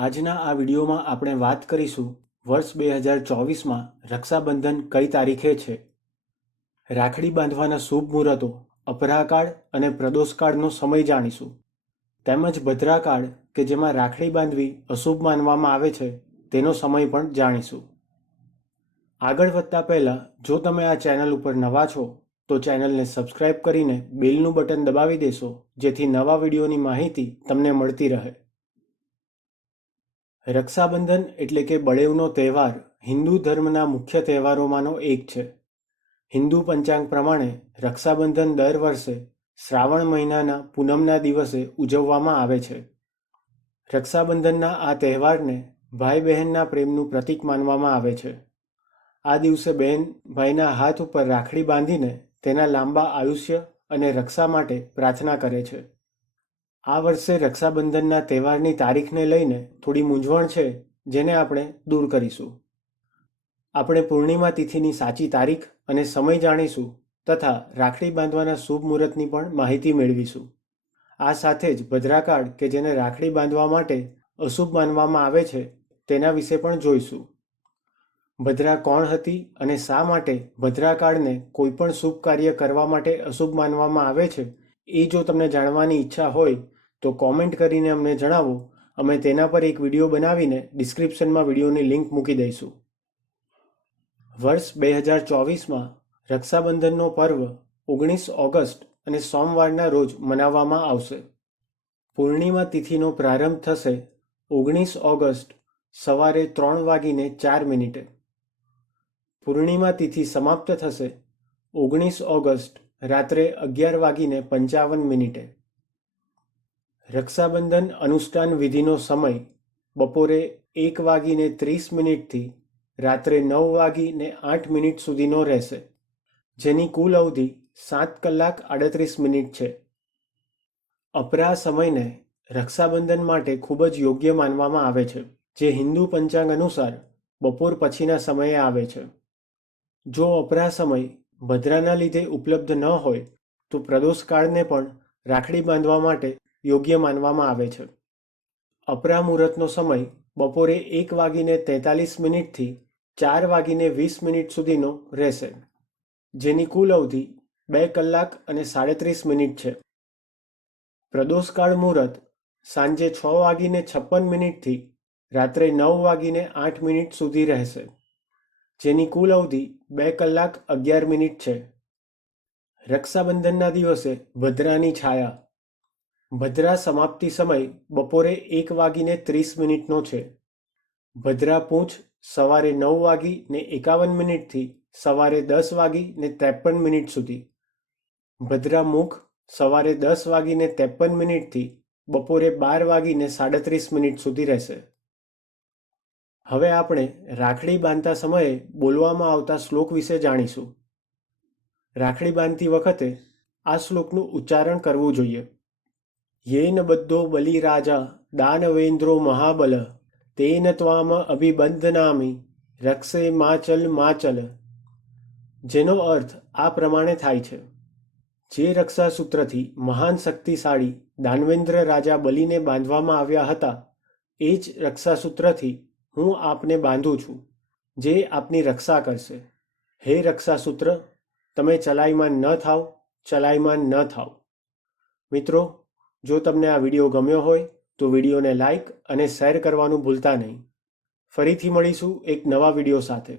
આજના આ વિડીયોમાં આપણે વાત કરીશું વર્ષ બે હજાર ચોવીસમાં રક્ષાબંધન કઈ તારીખે છે? રાખડી બાંધવાના શુભ મુહૂર્તો અપરાકાળ અને પ્રદોષકાળનો સમય જાણીશું. તેમજ ભદ્રાકાળ, કે જેમાં રાખડી બાંધવી અશુભ માનવામાં આવે છે, તેનો સમય પણ જાણીશું. આગળ વધતા પહેલાં, જો તમે આ ચેનલ ઉપર નવા છો, તો ચેનલને સબસ્ક્રાઇબ કરીને બેલનું બટન દબાવી દેશો, જેથી નવા વિડીયોની માહિતી તમને મળતી રહે. રક્ષાબંધન એટલે કે બળેવનો તહેવાર હિન્દુ ધર્મના મુખ્ય તહેવારોમાંનો એક છે. હિન્દુ પંચાંગ પ્રમાણે રક્ષાબંધન દર વર્ષે શ્રાવણ મહિનાના પૂનમના દિવસે ઉજવવામાં આવે છે. રક્ષાબંધનના આ તહેવારને ભાઈ બહેનના પ્રેમનું પ્રતીક માનવામાં આવે છે. આ દિવસે બહેન ભાઈના હાથ ઉપર રાખડી બાંધીને તેના લાંબા આયુષ્ય અને રક્ષા માટે પ્રાર્થના કરે છે. આ વર્ષે રક્ષાબંધનના તહેવારની તારીખને લઈને થોડી મૂંઝવણ છે, જેને આપણે દૂર કરીશું. આપણે પૂર્ણિમા તિથિની સાચી તારીખ અને સમય જાણીશું તથા રાખડી બાંધવાના શુભ મુહૂર્તની પણ માહિતી મેળવીશું. આ સાથે જ ભદ્રાકાળ, કે જેને રાખડી બાંધવા માટે અશુભ માનવામાં આવે છે, તેના વિશે પણ જોઈશું. ભદ્રા કોણ હતી અને શા માટે ભદ્રાકાળને કોઈ પણ શુભ કાર્ય કરવા માટે અશુભ માનવામાં આવે છે એ જો તમને જાણવાની ઈચ્છા હોય, તો કોમેન્ટ કરીને અમને જણાવો. અમે તેના પર એક વીડિયો બનાવીને ડિસ્ક્રિપ્શનમાં વિડીયોની લિંક મૂકી દઈશું. વર્ષ બે હજાર ચોવીસમાં રક્ષાબંધનનો પર્વ ઓગણીસ ઓગસ્ટ અને સોમવારના રોજ મનાવવામાં આવશે. પૂર્ણિમા તિથિનો પ્રારંભ થશે ઓગણીસ ઓગસ્ટ સવારે ત્રણ વાગીને ચાર મિનિટે. પૂર્ણિમા તિથિ સમાપ્ત થશે ઓગણીસ ઓગસ્ટ રાત્રે અગિયાર વાગીને પંચાવન મિનિટે. રક્ષાબંધન અનુષ્ઠાન વિધિનો સમય બપોરે એક વાગીને ત્રીસ મિનિટથી રાત્રે નવ વાગીને આઠ મિનિટ સુધીનો રહેશે, જેની કુલ અવધિ સાત કલાક આડત્રીસ મિનિટ છે. અપરા સમયને રક્ષાબંધન માટે ખૂબ જ યોગ્ય માનવામાં આવે છે, જે હિન્દુ પંચાંગ અનુસાર બપોર પછીના સમયે આવે છે. જો અપરા સમય ભદ્રાના લીધે ઉપલબ્ધ ન હોય, તો પ્રદોષકાળને પણ રાખડી બાંધવા માટે યોગ્ય માનવામાં આવે છે. અપરા મુહૂર્તનો સમય બપોરે એક વાગીને તેતાલીસ મિનિટથી ચાર વાગીને વીસ મિનિટ સુધીનો રહેશે, જેની કુલ અવધિ બે કલાક અને સાડત્રીસ મિનિટ છે. પ્રદોષકાળ મુહૂર્ત સાંજે છ વાગીને છપ્પન મિનિટથી રાત્રે નવ વાગીને આઠ મિનિટ સુધી રહેશે. જેની કુલ અવધિ બે કલાક અગિયાર મિનિટ છે. રક્ષાબંધનના દિવસે ભદ્રાની છાયા. ભદ્રા સમાપ્તિ સમય બપોરે એક વાગીને ત્રીસ મિનિટનો છે. ભદ્રા પૂંછ સવારે નવ વાગી ને એકાવન મિનિટથી સવારે દસ વાગી ને ત્રેપન મિનિટ સુધી. ભદ્રા મુખ સવારે દસ વાગીને ત્રેપન મિનિટથી બપોરે બાર વાગીને સાડત્રીસ મિનિટ સુધી રહેશે. હવે આપણે રાખડી બાંધતા સમયે બોલવામાં આવતા શ્લોક વિશે જાણીશું. રાખડી બાંધતી વખતે આ શ્લોકનું ઉચ્ચારણ કરવું જોઈએ. યેન બદ્ધો બલિ રાજા દાનવેન્દ્રો મહાબલ, તેન ત્વામ અભિબંધનામી, રક્ષે માચલ માચલ. જેનો અર્થ આ પ્રમાણે થાય છે. જે રક્ષાસૂત્રથી મહાન શક્તિશાળી દાનવેન્દ્ર રાજા બલિને બાંધવામાં આવ્યા હતા, એ જ રક્ષાસૂત્રથી હું આપને બાંધું છું, જે આપની રક્ષા કરશે. હે રક્ષાસૂત્ર, તમે ચલાઈમાં ન થાવ ચલાઈમાં ન થાવ. મિત્રો, જો તમને આ વીડિયો ગમ્યો હોય, તો વિડીયોને લાઇક અને શેર કરવાનું ભૂલતા નહીં. ફરીથી મળીશું એક નવા વીડિયો સાથે.